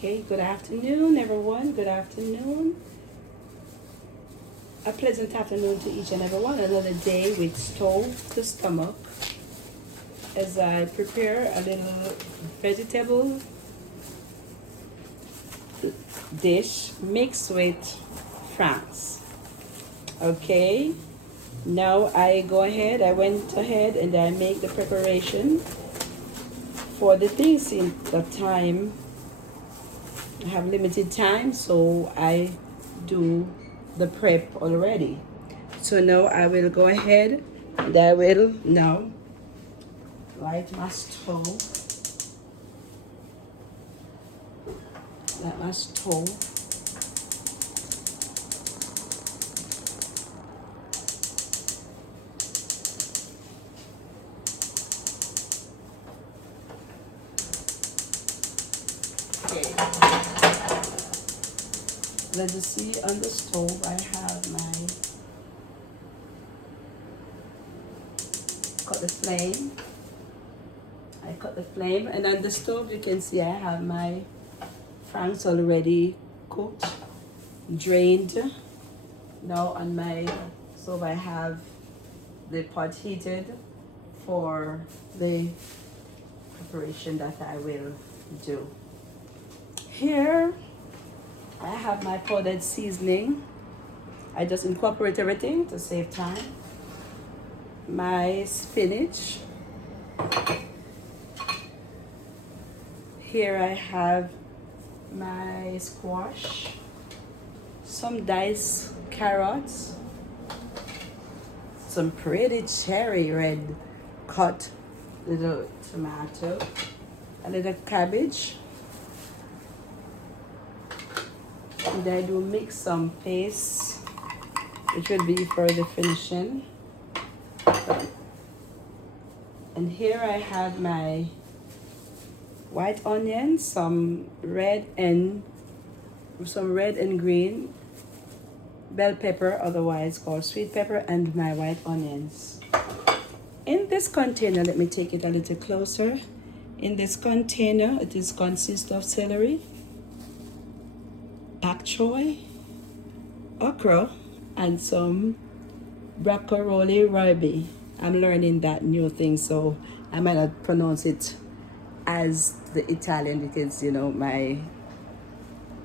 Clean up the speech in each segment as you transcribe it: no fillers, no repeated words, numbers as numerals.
Okay, good afternoon, everyone. Good afternoon. A pleasant afternoon to each and everyone. Another day with stove to stomach as I prepare a little vegetable dish mixed with franks. Okay, now I went ahead and I make the preparation for the things in the time. I have limited time, so I do the prep already. So now I will go ahead and I will now light my stove. Light my stove. Okay. Let us see, on the stove I have my cut the flame. I cut the flame, and on the stove you can see I have my franks already cooked, drained. Now on my stove I have the pot heated for the preparation that I will do. Here I have my powdered seasoning. I just incorporate everything to save time. My spinach. Here I have my squash, some diced carrots, some pretty cherry red cut little tomato, a little cabbage, and I do mix some paste, which will be for the finishing. And here I have my white onions, some red and green bell pepper, otherwise called sweet pepper, and my white onions. In this container, let me take it a little closer. In this container, it is consists of celery, pak choy, okra, and some broccoli rabe. I'm learning that new thing, so I might not pronounce it as the Italian, because my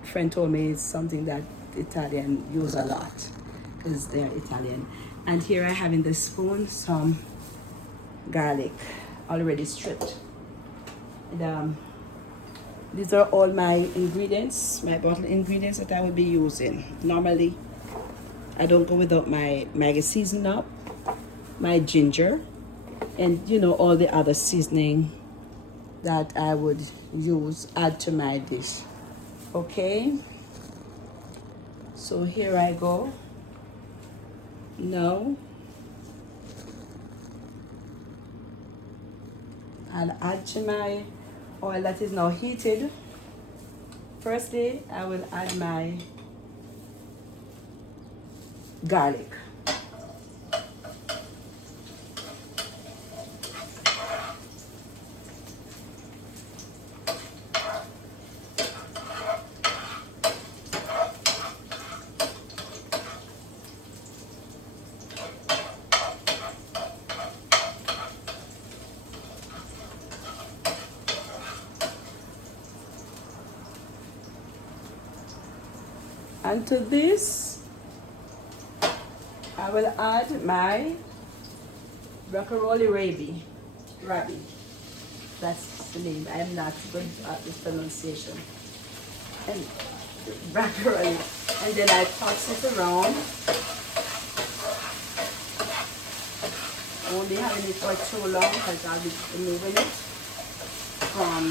friend told me it's something that Italian use a lot because they're Italian. And here I have in the spoon some garlic already stripped. And these are all my ingredients, my bottle ingredients that I will be using. Normally, I don't go without my Maggi season up, my ginger, and all the other seasoning that I would add to my dish. Okay, so here I go. Now I'll add to my oil that is now heated. Firstly, I will add my garlic. And to this, I will add my broccoli rabe. That's the name. I am not good at this pronunciation. And broccoli. And then I toss it around. I won't be having it for too long because I'll be removing it from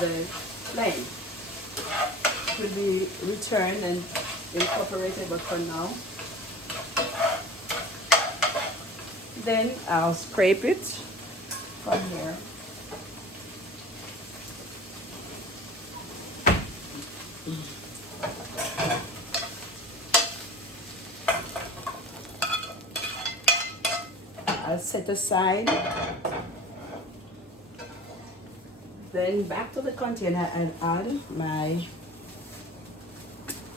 the flame. It will be returned and incorporated, but for now. Then I'll scrape it from here. I'll set aside Then back to the container and add my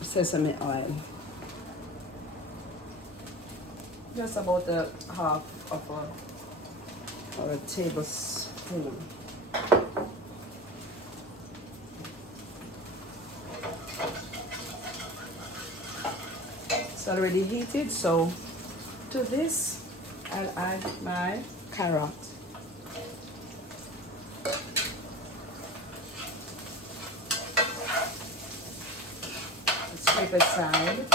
sesame oil. Just about a half of a, or a tablespoon. It's already heated, so to this I'll add my carrot. Scrape aside.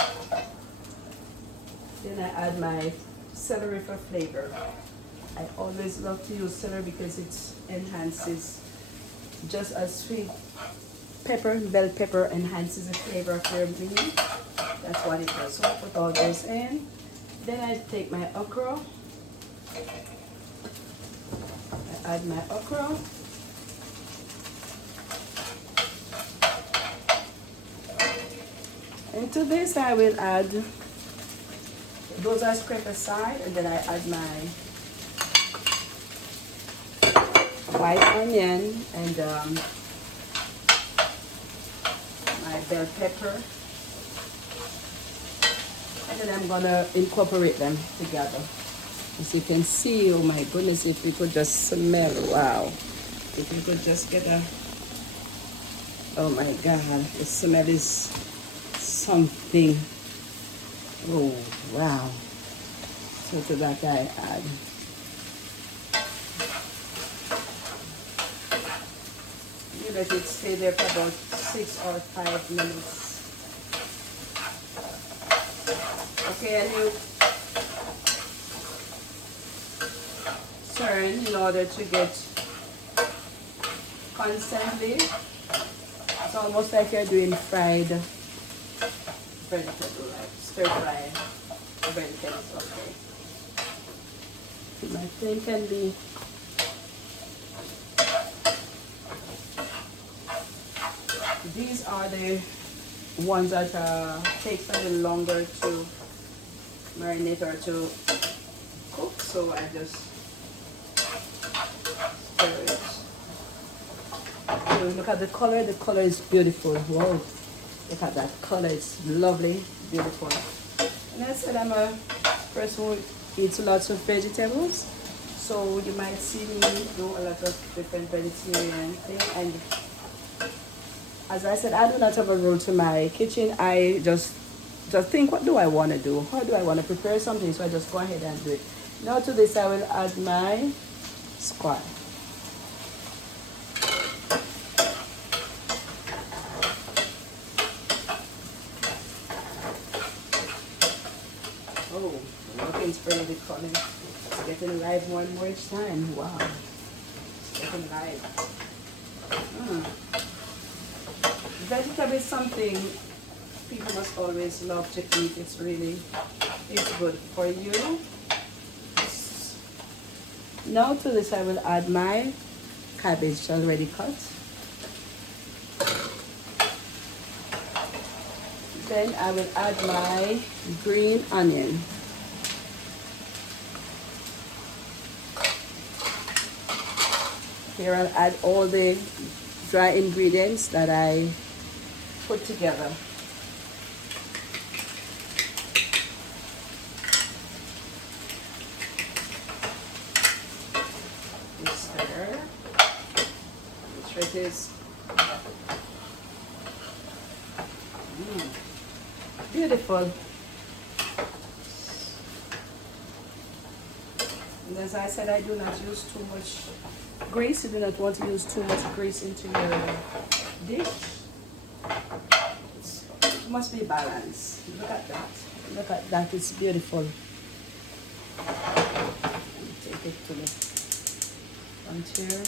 Then I add my celery for flavor. I always love to use celery because it enhances, just as sweet pepper, bell pepper enhances the flavor of your meat. That's what it does. So I put all this in. Then I take my okra. I add my okra. Into this I will add, those are scraped aside, and then I add my white onion and my bell pepper. And then I'm gonna incorporate them together. As you can see, oh my goodness, if you could just smell, wow. If you could just get a, oh my God, the smell is something. Oh, wow. So to that I add you let it stay there for about 6 or 5 minutes. Okay, and you turn in order to get constantly. It's almost like you're doing fried vegetable, like stir fry vegetables. Okay. My flame can be these are the ones that takes a little longer to marinate or to cook, so I just stir it. So look at the color is beautiful. Whoa, look at that color, it's lovely, beautiful. And I said I'm a person who eats lots of vegetables, so you might see me do a lot of different vegetarian things. And as I said, I do not have a rule to my kitchen. I just think, what do I want to do? How do I want to prepare something? So I just go ahead and do it. Now to this I will add my squash. Oh, nothing's really becoming. It's getting live more and more each time. Wow. It's getting live. Vegetable is something people must always love to eat. It's really, it's good for you. Now to this I will add my cabbage already cut. Then I will add my green onion. Here I'll add all the dry ingredients that I put together. Stir. Make sure it is beautiful. And as I said, I do not use too much grease. You do not want to use too much grease into your dish. It must be balanced. Look at that. Look at that. It's beautiful. Take it to the front here.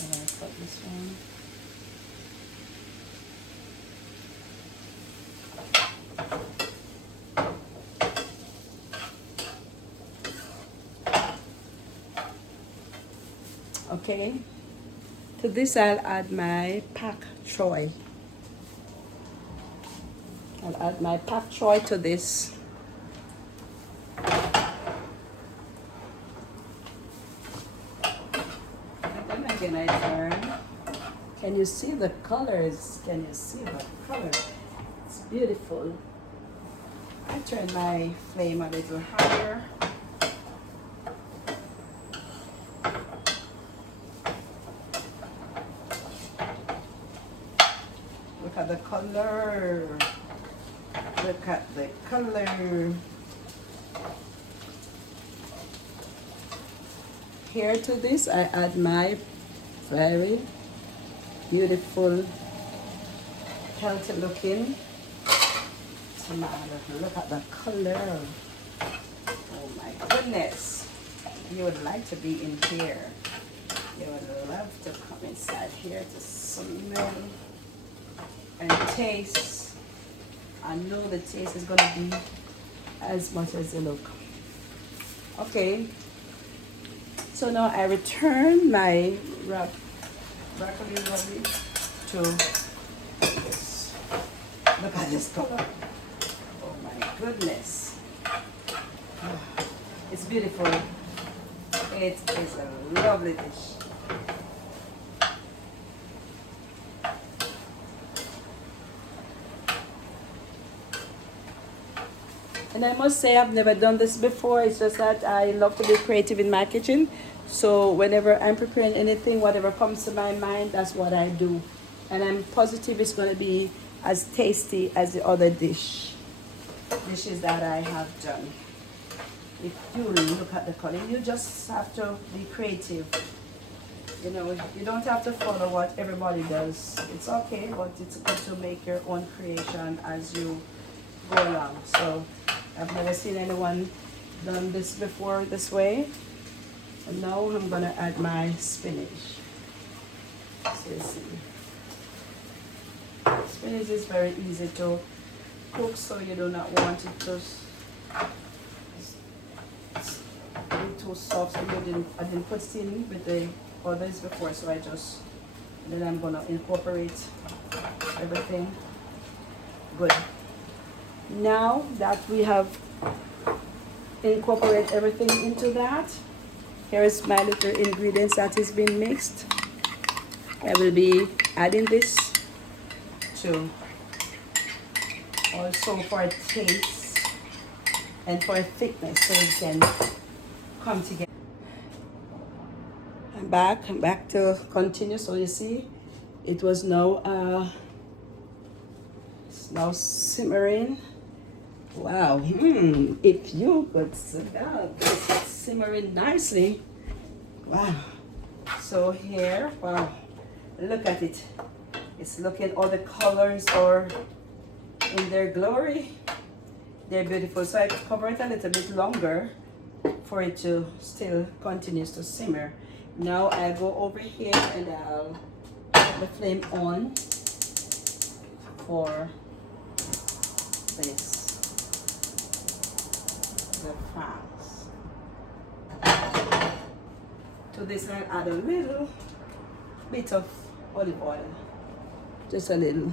And I'll cut this one. Okay, to this I'll add my pak choy. I'll add my pak choy to this. again I turn. Can you see the colors? Can you see the color? It's beautiful. I turn my flame a little higher. Look at the color. Look at the color. Here to this, I add my very beautiful, healthy looking tomato. Look at the color. Oh my goodness. You would like to be in here. You would love to come inside here to smell and taste. I know the taste is going to be as much as the look. Okay. So now I return my broccoli rabe to this. Look at this color. Oh my goodness. It's beautiful. It is a lovely dish. And I must say I've never done this before. It's just that I love to be creative in my kitchen. So whenever I'm preparing anything, whatever comes to my mind, that's what I do. And I'm positive it's going to be as tasty as the other dishes that I have done. If you look at the color, you just have to be creative. You know, you don't have to follow what everybody does. It's okay, but it's good to make your own creation as you go along. So I've never seen anyone done this before this way. And now I'm gonna add my spinach. So you see, spinach is very easy to cook, so you do not want it to be too soft. So I didn't put it in with the others before, so then I'm gonna incorporate everything. Good. Now that we have incorporated everything into that, here is my little ingredients that is being mixed. I will be adding this to also for taste and for thickness, so it can come together. I'm back to continue. So you see, it was now it's now simmering. Wow, if you could see that, it's simmering nicely. Wow. So here, wow, look at it. It's looking, all the colors are in their glory. They're beautiful. So I cover it a little bit longer for it to still continues to simmer. Now I go over here and I'll put the flame on for this. The fries. To this I'll add a little bit of olive oil. Just a little.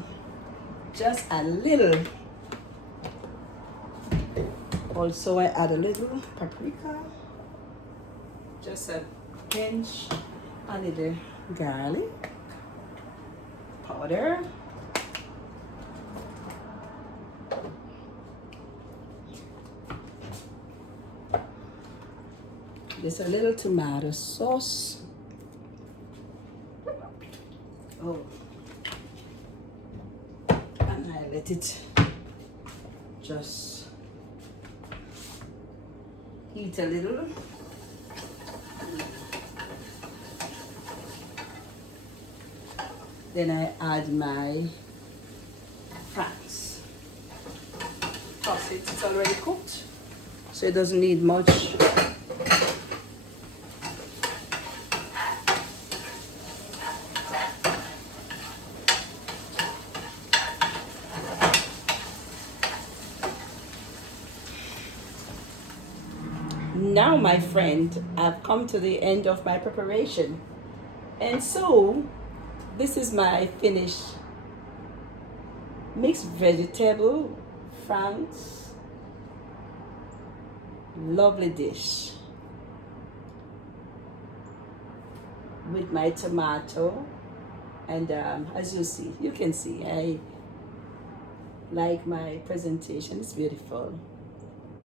Also I add a little paprika. Just a pinch, a little garlic powder. Just a little tomato sauce. Oh, and I let it just heat a little. Then I add my fries. Toss it, it's already cooked, so it doesn't need much. Now, my friend, I've come to the end of my preparation. And so, this is my finished mixed vegetable franks. Lovely dish. with my tomato. And as you see, you can see, I like my presentation. It's beautiful.